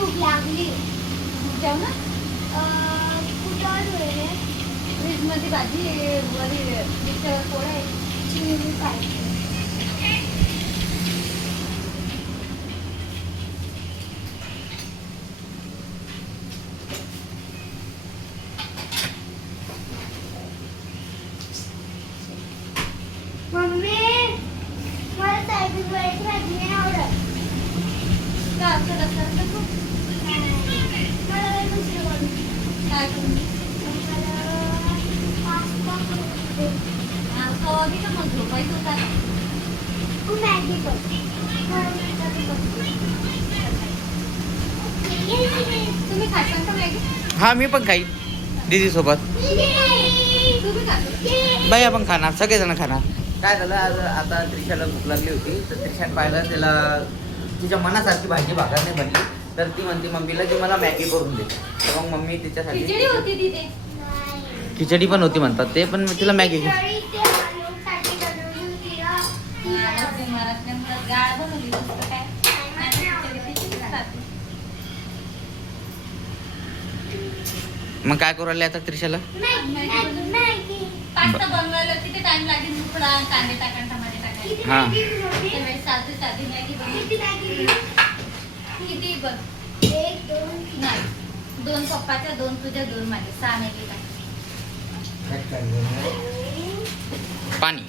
भूक लागली. जेव ना. कुठं फ्रीज मध्ये भाजी वरी मिक्सरवर पोळ्या आहे. चिवडी पाहिजे. मम्मी मला सायबीन वड्याची भाजी नाही आवडत. का असं रस्ता खूप मला दुसरं बनवून. काय करून मला पास्ता बनवून. कधी का मग झोपायचं होता ना. तू मॅगी कर. तुम्ही खाशाल का मॅगी? हा मी पण खाईन दीदी सोबत. तुम्ही खातो. बाई आपण खाणार सगळेजण खाणार. काय झालं आज आता त्रिशाला भूक लागली होती तर त्रिशाने पाहिलं त्याला तिच्या मनासारखी भाजी भाकर नाही बनली तर ती म्हणते मम्मीला की मला मॅगी करून दे. तर मग मम्मी खिचडी तिच्यासाठी होती तिथे. खिचडी पण होती म्हणतात ते पण तिला मॅगी घे. महाराष्ट्रात गाळ बनवली दुसरं काय. खिचडीच राहते. मग काय करू राहिले आता त्रिशाला? पास्ता बनवायला किती टाइम लागेल? उकडा, कांदे टाका, टमाटे टाकायचे. हा त्यावेळेस साधी साधी मॅगी बनवली. किती बघ. नाही 2 पप्पाच्या 2 तुझ्या 2 माझ्या 6 मॅगी टाक. पाणी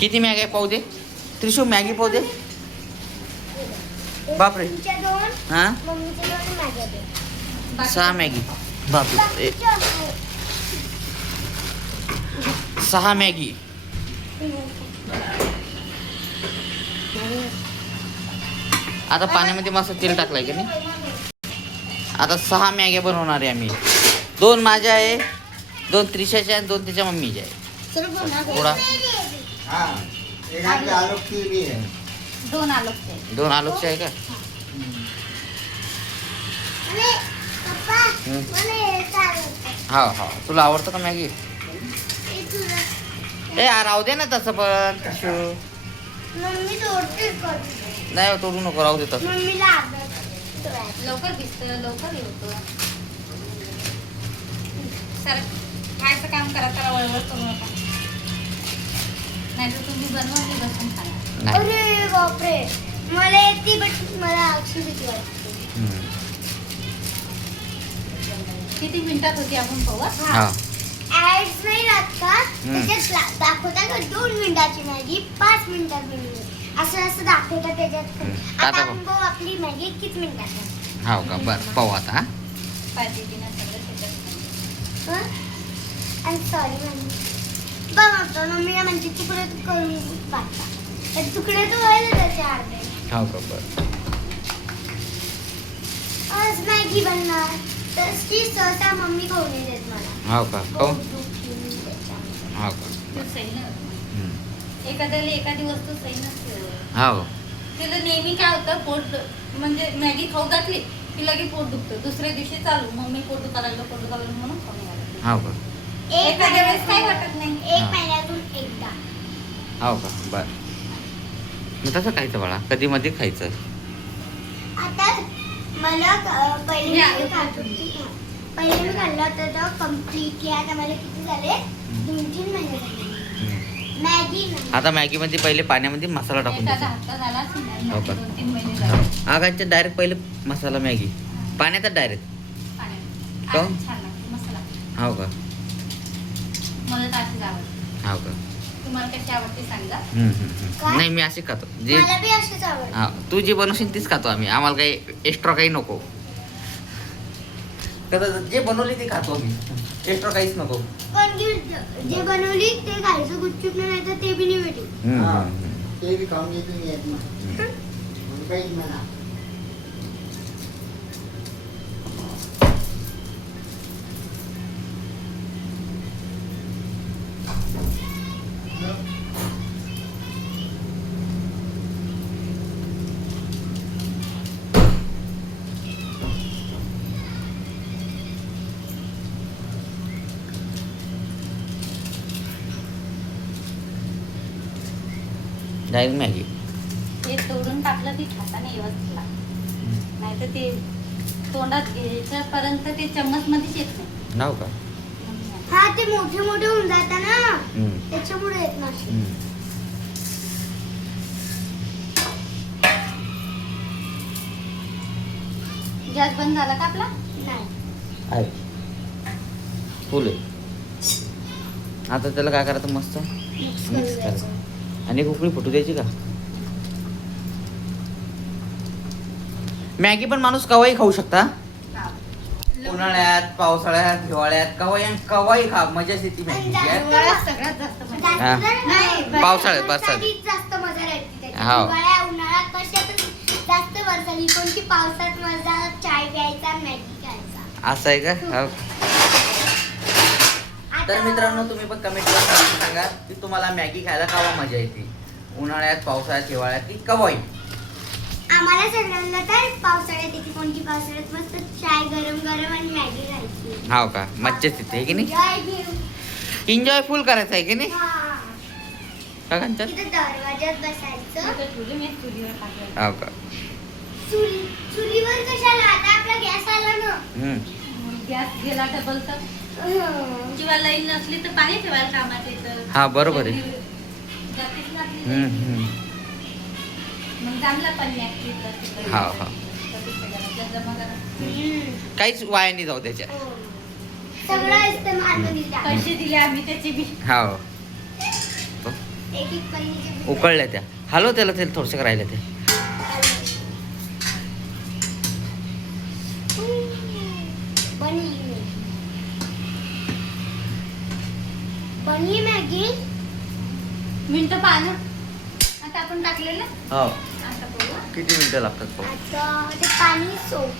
किती मॅगी पाहू दे त्रिशू मॅगी पाहू दे. बापरे हा 6 मॅगी बापरे 6 मॅगी. आता पाण्यामध्ये मस्त तेल टाकलंय की नाही. आता 6 मॅग्या बनवणार आहे आम्ही. 2 माझ्या आहे 2 त्रिशाच्या आहे 2 तिच्या मम्मीच्या आहे. थोडा 2 आलोकचे. 2 आलोकच्या आहे का? हा हा तुला आवडतं का मॅगी? ए राहू दे ना तसं पण त्रिशू. नाही तोडू नको राहू दे तसं. लवकर भिजतं लवकर हे होतं. सर खायचं काम करा त्याला वळवळ करू नका. नाही तर तुम्ही बनवा मी बसून खाणार. नाही अरे बापरे मला येते बट मला अक्षी भीती वाटते. किती मिनिटात होती आपण पाहू. हा ऍड्स नाही लागतात त्याच्यात दाखवतात का 2 मिनिटाची मॅगी 5 मिनिटात बनवली असं असं दाखवतात त्याच्यात. आता आता बघ. आपण बघू आपली मॅगी किती मिनिटात आहे. हो का बरं पाहू आता हा. पाहिजे ना सगळं त्याच्यात. I sorry mummy. बघ आता मम्मीला म्हणजे तुकडे करून टाकता तर तुकडे तर व्हायला त्याचे अर्धे. हो का बरं आज मॅगी बनणार तर ती सहसा मम्मी खाऊ नाही देत मला. हो का पोट खाऊ दुखी त्याच्यामुळे. हो का ते सही नाही होत. हम्म. एखाद्याला एखादी वस्तू सही नसते. हो तिला नेहमी काय होतं पोट म्हणजे मॅगी खाऊ घातली की लगे पोट दुखतं. दुसऱ्या दिवशी चालू मम्मी पोट दुखायला लागलं म्हणून खाऊ घालते. हो का एखाद्या वेळेस काय वाटत नाही. एक हा. महिन्यातून एकदा. हो का बरं मग तसं खायचं बाळा कधी मध्ये खायचं. आता मला पहिले या. मी खात होती. पहिले मी खाल्लं होतं तर कम्प्लिटली आता मला किती झाले 2-3 महिने झाले. मॅगी नाही. आता मॅगीमध्ये पहिले पाण्यामध्ये मसाला टाकून एखादा द्यायचा. हप्ता झालाच नाही. हो का? 2-3 महिने झाले. आगाच्या डायरेक्ट पहिले मसाला मॅगी पाण्यातच डायरेक्ट. पाण्यात. का? आणि छान लागते मसाला. हो का मला तर अशीच आवडते. हो का तुम्हाला कशी आवडते सांगा. काय? नाही मी अशी खातो जे मला बी अशीच आवडते. हा तू जी बनवशील तीच खातो आम्ही. आम्हाला काही एक्स्ट्रा काही नको. जे बनवली ती खातो आम्ही एक्स्ट्रा काहीच नको. पण जे बनवली ते खायचं गुपचूप नाही तर ते बी नाही भेटेल. ते बी खाऊन घेतो मी येत नाही. मग काही म्हणा डायरेक्ट मॅगी. हे तोडून टाकलं की खाता नाही व्यवस्थित लागतं. नाही तर ते तोंडात घ्यायच्यापर्यंत ते चम्मच मध्येच येत नाही. नाव का? हा ते मोठे मोठे होऊन जातात ना हम्म. त्याच्यामुळे येत नसेल. हम्म. गॅस बंद झाला का आपला? नाही. आहे फुल आहे. आता त्याला काय करायचं मस्त मिक्स मिक्स करून करायचं आणि एक उकळी फुटू द्यायची का? मॅगी पण माणूस केव्हाही खाऊ शकता. उन्हाळ्यात, पावसाळ्यात, हिवाळ्यात केव्हाही खा, मजाच येते मॅगी. उन्हाळ्यात सगळ्यात जास्त मजा. हा. नाही पावसाळ्यात, पावसाळ्यात जास्त मजा येते त्याच्यात. हाव. उन्हाळ्यात कशातच जास्त वर्षाली कोणती पावसात मजा चाय प्यायचा मॅगी खायचा. असं आहे का? हो. तर मित्रांनो तुम्ही पण कमेंट करून सांगा की तुम्हाला मॅगी खायला केव्हा मजा येते, उन्हाळ्यात, पावसाळ्यात, हिवाळ्यात की केव्हाही. आम्हाला सगळ्यांना तर पावसाळ्यात येते. कोणती पावसाळ्यात मस्त चाय गरम गरम आणि मॅगी खायची. हाव का? मज्जाच येते आहे की नाही? Enjoy घेऊ. एन्जॉय फुल करायचं आहे की नाही? हा. का कांचन? तिथं दरवाज्यात बसायचं. इथं ठेवली मी चुलीवर टाकलं. हाव का? चुलीवर कशाला, आता आपला गॅस आला ना. हम्म. गॅस गेला डबल तर किंवा लाईन नसली तर पाणी ठेवायला कामात येतं. हा, बरोबर आहे. जातीच लागली हम्म, तर. हम्म. मग चांगला पण नाही. हाव, हाव. जमा करा. काहीच वाया नाही जाऊ त्याच्या. हो. सगळं असतं मानवनीला. पैसे दिले आम्ही त्याची बी. हाव. एक एक पन्नीचे उकळल्या त्या. हलव त्याला ते थोडसं राहिलं ते. बनी मॅगी. मिनटं पाहणं आता आपण टाकलेलं हो. आता बघू. किती मिनिटं लागतात पाहू. आता ते पाणी सोप.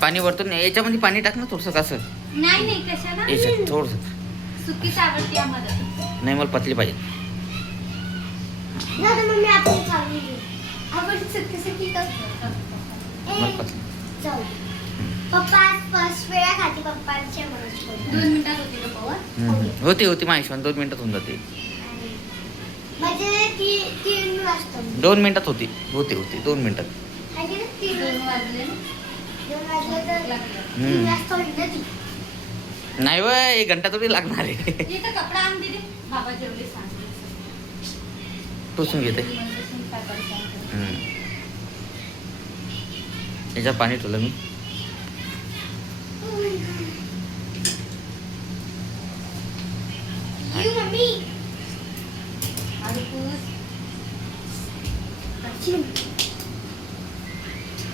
पाणी वरतून याच्यामध्ये पाणी टाक ना थोडंसं. कसं नाही नाही कशाला याच्यात थोडंसं. सुकीच आवडते आम्हाला. नाही मला पतली पाहिजे. ना तर मम्मी आपण खाऊन घेऊ. आपण सुकी मला पतली. जाऊ. पप्पा फर्स्ट वेळा खाते पप्पाच्या मनात. 2 मिनिटात होती का पवन? होती माझी 2 मिनिटात होऊन जाते. म्हणजे ती 3 वाजता. 2 मिनिटात होती 2 मिनिटात. आहे ना 3 2 वाजले ना? 2 वाजले तर लागलं. 3 वाजता होईल ना ती. नाही वय 1 घंटा थोडी लागणार आहे. इथं कपडा आण दिले बाबा जेवढे सांगितले. पुसून घेते. याच्यात पाणी ठेवलं मी. You mummy. आणि पूस.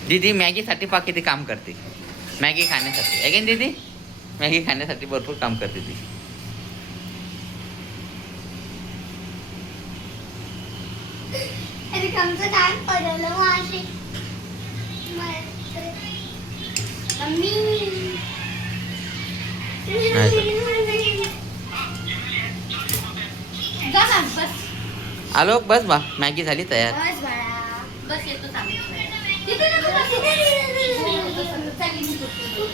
दीदी मॅगीसाठी पा किती काम करते. मॅगी खाण्यासाठी आहे की नाही दीदी? मॅगी खाण्यासाठी भरपूर काम करते ती. अरे आमचं काय पडलं माशी. मम्मी. जा ना बस. आलो बस बा मॅगी झाली तयार. बस बाळा. बस येतो तिथे नको बस. चालेल मी बसतो.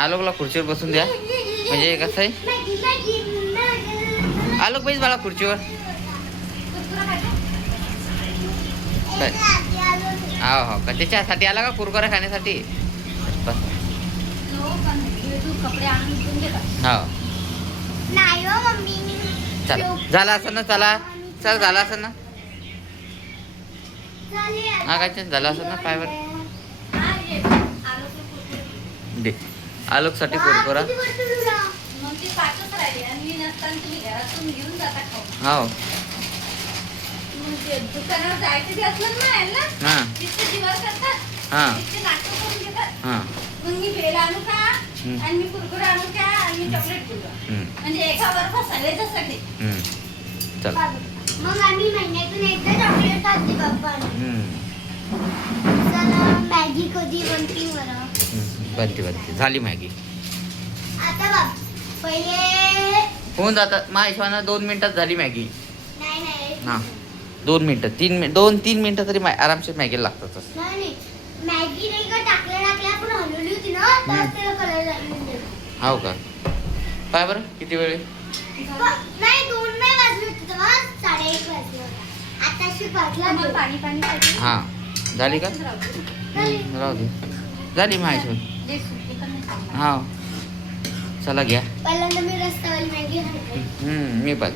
आलोकला खुर्चीवर बसून द्या. म्हणजे कसं आहे मॅगी मॅगी मॅगी. आलोक बैस बाळा खुर्चीवर. कुरकुरा खायचा? काय? हो हो का त्याच्यासाठी आला का कुरकुरा खाण्यासाठी? बस. हो, पण तू कपडे आणून विकून घेतात. हो नाही हो मम्मी. चला झालं असं ना. चला चल झालं असं ना. हा काय झालं असं ना. काय बरं हा, ये. आलो तर कुरकुरे. दे आलोकसाठी कुरकुरा. मग ती पाचच राहिली आणि मी नसताना तुम्ही घरातून घेऊन जाता खाऊ. हो म्हणजे दुकानावर जायचं बी असलं ना यायला, हां तिथे जीवावर करतात. हां तिथे नाटक करून घेतात. हां मग मी भेळ आणू का हम्म. आणि मी कुरकुरे आणू का आणि मी चॉकलेट घेऊ का? म्हणजे एका बरोबर सगळेच सगळे. चल मग आम्ही महिन्यातून एकदा चॉकलेट खाते पप्पा. चला मॅगी कधी बनती बरं. बनते झाली मॅगी. आता बघ पहिले होऊन जातात माझ्या हिशोबानं 2 मिनिटात झाली मॅगी. नाही हां 2 मिनिटं 2-3 मिनिटं तरी आरामशीर मॅगीला लागतातच. नाही मॅगी नाही का टाकल्या आपण हलवली होती ना तर त्याला कलर लागला. हो का काय बरं किती वेळ आहे? नाही 2 नाही वाजले होते तेव्हा 1:30 वाजले होते. आता मग वाजला. पाणी पाणी पाहिजे. हां झाली का? राहू दे. झाली माझी. हा चला घ्या. पहिल्यांदा मी रस्त्यावाली मॅगी खाते. मी पण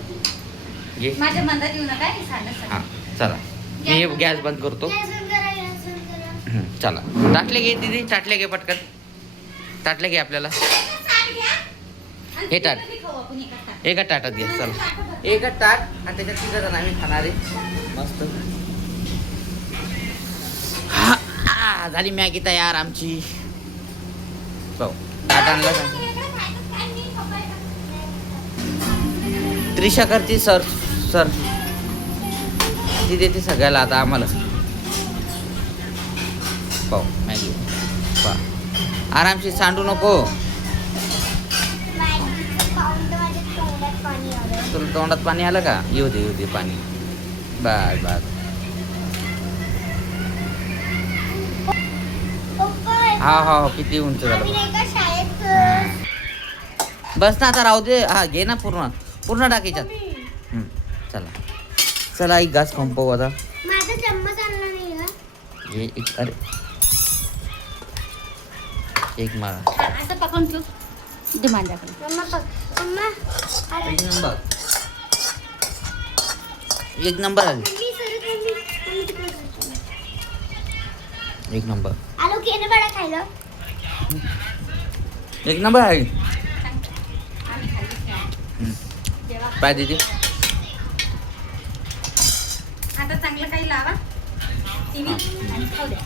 घे. माझ्या मनात येऊ नका हे सांडत हां चला मी हे गॅस बंद करतो. गॅस बंद करा, गॅस बंद करा. चला टाटले घे दीदी, टाटले घे पटकन. टाटले घे आपल्याला. हे ताट. एका ताटात घ्या चला. एका ताट आणि त्याच्यात 3 जण आम्ही खाणार आहे. मस्त झाली मॅगी तयार आमची. पाहू ताट आणलं का? त्रिशा करते सर सर ती देते सगळ्याला आता आम्हाला. पाहू मॅगी पा आरामशी सांडू नको. मॅगीचं पाहून तर माझ्या तोंडात पाणी आलं. तुला तोंडात पाणी आलं का? येऊ दे पाणी. बस बस. पप्पा, हा किती उंच झालं आम्ही बघ. नाही का शाळेत बस ना आता राहू दे. हा घे ना पूर्ण टाक याच्यात. चला चला एक घास खाऊन पाहू आता. माझा चम्मच आणला नाही का? अरे एक मारा. असं पकडून ठेव दे माझ्याकडे. मम्मा एक नंबर एक नंबर आली. एक नंबर आलो की ना बडा खायला. एक नंबर आहे. पाय दीदी. आता चांगलं काही लावा टीव्ही आणि खाऊ द्या.